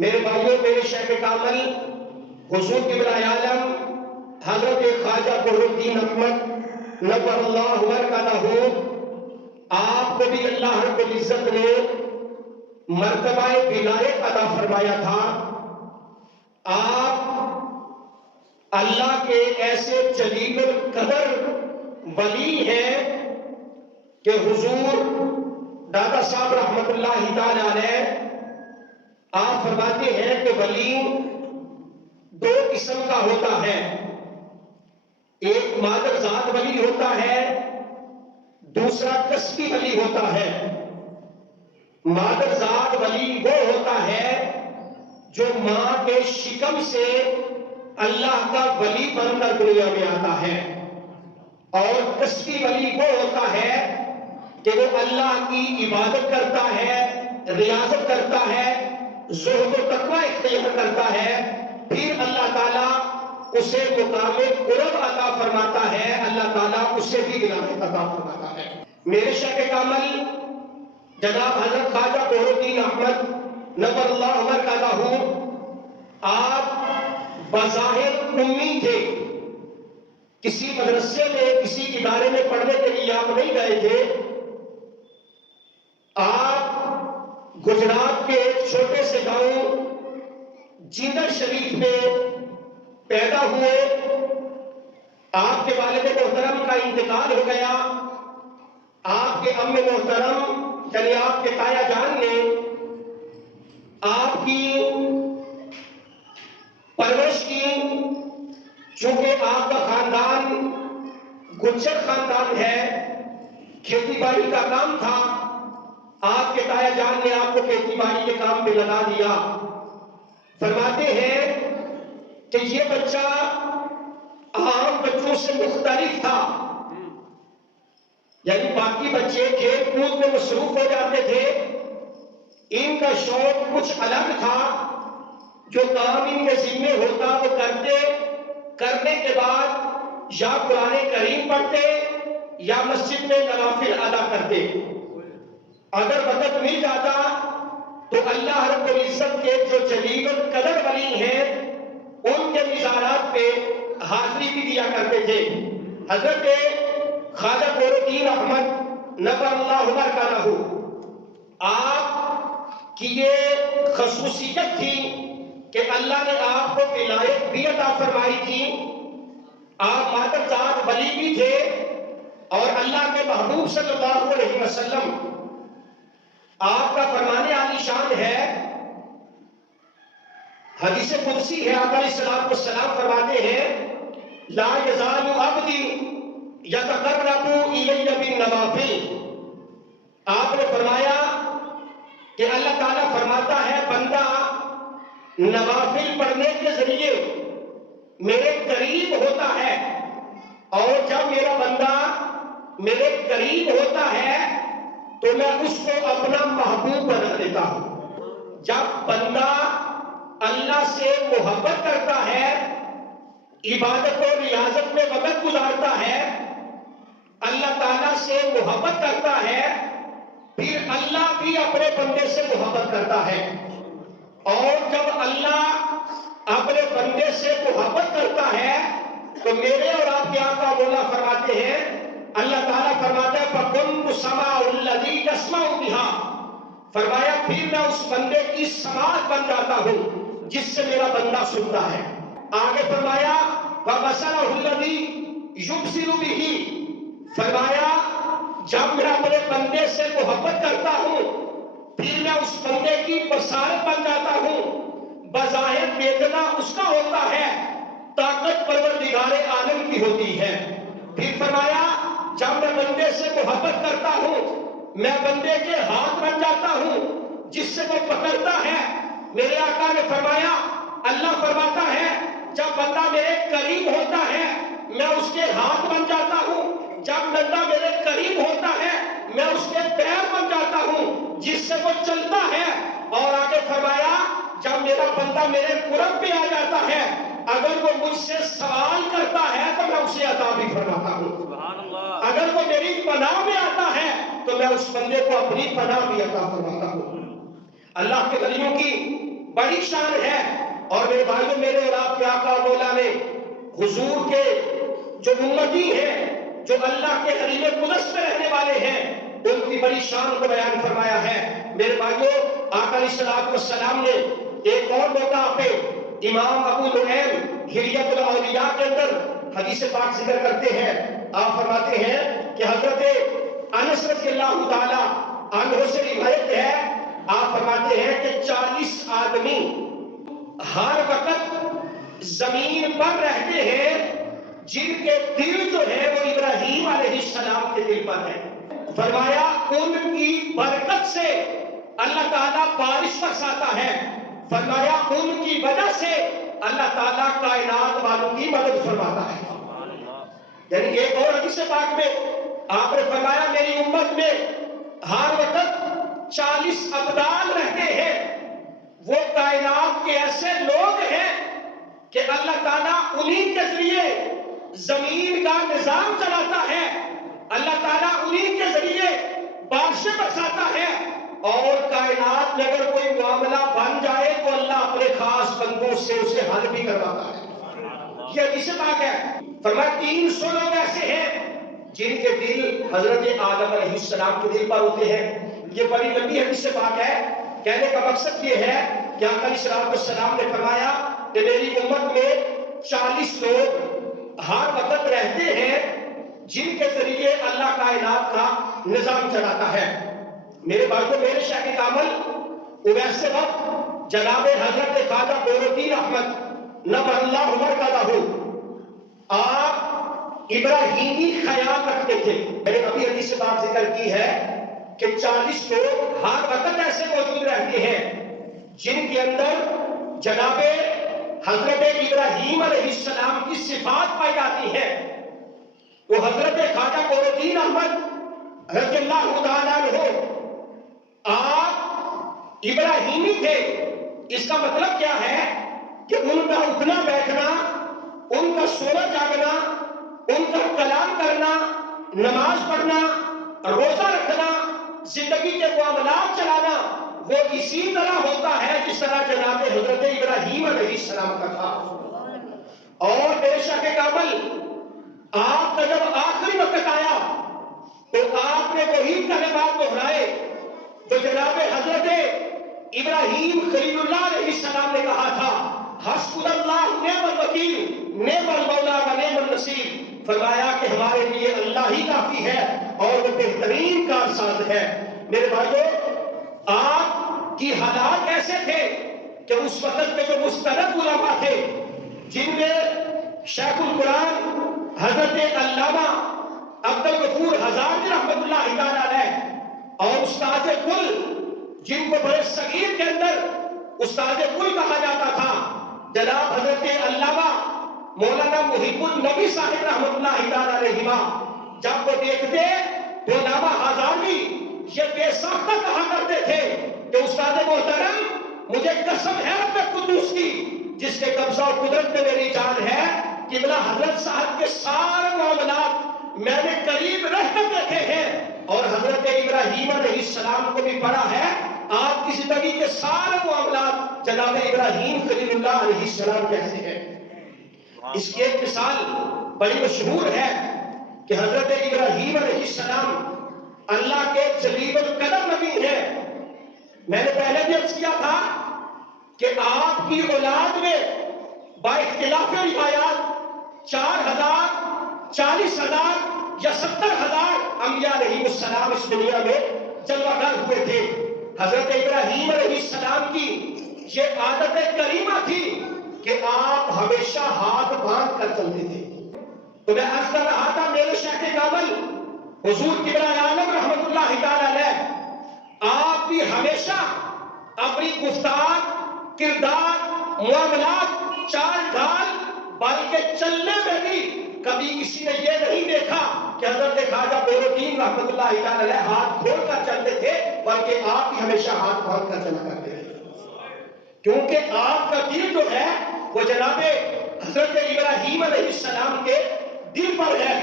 میرے بھائیوں، میرے شیخ کامل حضور قبلہ عالم حضرت خواجہ قطب الدین احمد نور اللہ برکاتہ، آپ کو بھی اللہ رب العزت نے مرتبہ ولایت عطا فرمایا تھا۔ آپ اللہ کے ایسے جلیل القدر ولی ہیں کہ حضور دادا صاحب رحمت اللہ تعالی علیہ آپ فرماتے ہیں کہ ولی دو قسم کا ہوتا ہے، ایک مادر ذات ولی ہوتا ہے، دوسرا کسبی ولی ہوتا ہے۔ مادر ذات ولی وہ ہوتا ہے جو ماں کے شکم سے اللہ کا ولی بن کر دنیا میں آتا ہے، اور کسبی ولی وہ ہوتا ہے کہ وہ اللہ کی عبادت کرتا ہے، ریاضت کرتا ہے، زہد و تقوی اختیار کرتا ہے، پھر اللہ تعالیٰ اسے مقام قرب عطا فرماتا ہے، اللہ تعالیٰ اسے بھی ولایت عطا فرماتا ہے۔ میرے شیخ کامل جناب حضرت خواجہ قطب الدین احمد نور اللہ برکاتہ، آپ بظاہر امی تھے، کسی مدرسے میں کسی ادارے میں پڑھنے کے لیے آپ نہیں گئے تھے، آپ گجرات کے ایک چھوٹے سے گاؤں جیندر شریف میں پیدا ہوئے۔ آپ کے والد محترم کا انتقال ہو گیا، آپ کے ام محترم یعنی آپ کے تایا جان نے آپ کی پرورش کی، چونکہ آپ کا خاندان گجر خاندان ہے، کھیتی باڑی کا کام تھا، آپ کے تایا جان نے آپ کو کھیتی باڑی کے کام پہ لگا دیا۔ فرماتے ہیں کہ یہ بچہ عام بچوں سے مختلف تھا، یعنی باقی بچے کھیل کود میں مصروف ہو جاتے تھے، ان کا شوق کچھ الگ تھا، جو کام ان کے ذمہ ہوتا وہ کرتے، کرنے کے بعد یا قرآن کریم پڑھتے یا مسجد میں نوافل ادا کرتے۔ اگر وقت مل جاتا تو اللہ رب العزت کے جو جلیل القدر ولی ہیں ان کے مزارات پہ حاضری بھی دیا کرتے تھے۔ حضرت خواجہ قطب الدین احمد نور اللہ برکاتہ، آپ کی یہ خصوصیت تھی کہ اللہ نے آپ کو ولایت بھی عطا فرمائی تھی، آپ مادر ذات ولی بھی تھے، اور اللہ کے محبوب صلی اللہ علیہ وسلم آپ کا فرمان عالی شان ہے، حدیث قدسی ہے، آقا علیہ السلام فرماتے ہیں لا یزال عبدی یتقرب الی بالنوافل۔ آپ نے فرمایا کہ اللہ تعالیٰ فرماتا ہے بندہ نوافل پڑھنے کے ذریعے میرے قریب ہوتا ہے، اور جب میرا بندہ میرے قریب ہوتا ہے تو میں اس کو اپنا محبوب بنا دیتا ہوں۔ جب بندہ اللہ سے محبت کرتا ہے، عبادت و ریاضت میں وقت گزارتا ہے، اللہ تعالیٰ سے محبت کرتا ہے، پھر اللہ بھی اپنے بندے سے محبت کرتا ہے، اور جب اللہ اپنے بندے سے محبت کرتا ہے تو میرے اور آپ کے آقا مولا فرماتے ہیں، اللہ تعالیٰ فرماتا ہے فَكُنْتُ سَمَعُ الَّذِي يَسْمَعُ بِهَا، فرمایا پھر میں اس بندے کی سماعت بن جاتا ہوں جس سے میرا بندہ سنتا ہے۔ آگے فرمایا وَبَصَرَهُ الَّذِي يُبْصِرُ بِهِ، فرمایا جب میں اپنے بندے سے محبت کرتا ہوں پھر میں اس بندے کی بصارت بن جاتا ہوں، بظاہر دیکھنا اس کا ہوتا ہے، طاقت پروردگار عالم کی ہوتی ہے۔ پھر فرمایا جب میں بندے سے محبت کرتا ہوں میں بندے کے ہاتھ بن جاتا ہوں جس سے وہ پکڑتا ہے۔ میرے آقا نے فرمایا، اللہ فرماتا ہے جب بندہ میرے قریب ہوتا ہے میں اس کے ہاتھ بن جاتا ہوں، جب بندہ میرے قریب ہوتا ہے میں اس کے پیر بن جاتا ہوں جس سے وہ چلتا ہے۔ اور آگے فرمایا جب میرا بندہ میرے قرب پہ آ جاتا ہے اگر وہ مجھ سے سوال کرتا ہے تو میں اسے عطا بھی فرماتا ہوں، اگر وہ میری پناہ میں آتا ہے تو میں اس بندے کو اپنی پناہ بھی عطا فرماتا ہوں۔ اللہ کے ولیوں کی بڑی شان ہے. اور میرے بھائیوں، میرے اور آپ کے آقا و مولا نے حضور کے جو امتی ہیں، جو اللہ کے حریم قدس میں رہنے والے ہیں، ان کی بڑی شان کو بیان فرمایا ہے. میرے بھائیوں، آقا علیہ السلام نے ایک اور موقع پہ امام ابو نعیم حلیۃ الاولیاء کے اندر حدیث پاک ذکر کرتے ہیں. آپ فرماتے ہیں کہ حضرت انس رضی اللہ تعالی عنہ سے روایت ہے، آپ فرماتے ہیں کہ 40 آدمی ہر وقت زمین پر رہتے ہیں جن کے دل جو ہے وہ ابراہیم علیہ السلام کے دل پر ہے. فرمایا ان کی برکت سے اللہ تعالیٰ بارش برساتا ہے. فرمایا ان کی وجہ سے اللہ تعالیٰ کائنات والوں کی مدد فرماتا ہے. یعنی ایک اور حدیث پاک میں آپ نے فرمایا میری امت میں ہر وقت 40 ابدال رہتے ہیں. وہ کائنات کے ایسے لوگ ہیں کہ اللہ تعالیٰ انہی کے ذریعے زمین کا نظام چلاتا ہے. اللہ تعالیٰ انہی کے ذریعے بارشیں برساتا ہے. اور کائنات میں اگر کوئی معاملہ بن جائے تو اللہ اپنے خاص بندوں سے اسے حل بھی کرواتا ہے. یہ حدیث پاک ہے. فرمایا 300 لوگ ایسے ہیں جن کے دل حضرت آدم علیہ السلام کے دل پر ہوتے ہیں. یہ بڑی لمبی حدیث پاک ہے. کہنے کا مقصد یہ ہے کہ آقا علیہ السلام نے فرمایا کہ میری امت میں 40 لوگ ہر وقت رہتے ہیں جن کے ذریعے اللہ کائنات کا نظام چلاتا ہے. میرے بھائیوں، میرے شیخ کامل اویس وقت جناب حضرت خواجہ نور الدین احمد نور اللہ عمر کا لاہو آپ ابراہیمی خیال رکھتے تھے. میں نے ابھی حدیث سے بات ذکر کی ہے کہ 40 لوگ ہر وقت ایسے موجود رہتے ہیں جن کے اندر جناب حضرت ابراہیم علیہ السلام کی صفات پائی جاتی ہیں. تو حضرت خواجہ نور الدین احمد رضی اللہ تعالیٰ عنہ آپ ابراہیمی تھے. اس کا مطلب کیا ہے کہ ان کا اٹھنا بیٹھنا، ان کا سونا جاگنا، ان کا کلام کرنا، نماز پڑھنا، روزہ رکھنا، زندگی کے معاملات چلانا وہ اسی طرح ہوتا ہے جس طرح جناب حضرت ابراہیم علیہ السلام کا تھا. اور بے شک کامل آپ کا جب آخری وقت آیا تو آپ نے وہی کلمات دہرائے تو جناب حضرت ابراہیم خلیل اللہ علیہ السلام نے کہا تھا، حسبنا اللہ نعم الوکیل نعم المولا و نعم النصیر. فرمایا کہ ہمارے لیے اللہ ہی کافی ہے اور وہ بہترین کارساز ہے. میرے بھائیوں، آپ کی حالات ایسے تھے کہ اس وقت کے جو مستند علماء تھے جن میں شیخ القرآن حضرت علامہ عبدالغفور ہزاروی رحمۃ اللہ تعالیٰ علیہ اور استاد کل جن کو بڑے صغیر کے اندر استاد کل کہا جاتا تھا جناب حضرت علامہ مولانا محب النبی صاحب رحمۃ اللہ تعالیٰ علیہ، جب وہ دیکھتے تو علامہ ہزاروی یہ بے ساختہ کہا کرتے تھے کہ استاد محترم مجھے قسم ہے رب قدوس کی جس کے قبضہ و قدرت میں میری جان ہے، قبلہ حضرت صاحب کے سارے معاملات میں نے قریب رہ کر دیکھے ہیں اور حضرت ابراہیم علیہ السلام کو بھی پڑھا ہے. آپ کی زندگی کے سارے معاملات جناب ابراہیم خلیل اللہ علیہ السلام کیسے ہیں. اس کی ایک مثال بڑی مشہور ہے کہ حضرت ابراہیم علیہ السلام اللہ کے جلیل القدر نبی ہیں. میں نے پہلے بھی عرض کیا تھا کہ آپ کی اولاد میں با اختلاف روایات 4,000 40,000 یا 70,000 انبیاء علیہ السلام اس دنیا میں جلوہ گر ہوئے تھے. حضرت ابراہیم علیہ السلام کی یہ عادت کریمہ تھی کہ آپ ہمیشہ ہاتھ باندھ کر چلتے تھے. تو میں عرض کر رہا تھا میرے شیخ کامل حضور کبریٰ عالم رحمۃ اللہ تعالیٰ علیہ آپ بھی ہمیشہ اپنی گفتار، کردار، معاملات، چال ڈھال بلکہ چلنے میں بھی کبھی کسی نے یہ نہیں دیکھا کہ حضرت خواجہ نور الدین رحمۃ اللہ تعالیٰ علیہ ہاتھ کھول کر چلتے تھے، بلکہ آپ بھی ہمیشہ ہاتھ باندھ کر چلا کرتے تھے. کیونکہ آپ کا دل جو ہے وہ جناب حضرت ابراہیم علیہ السلام کے دل پر ہے.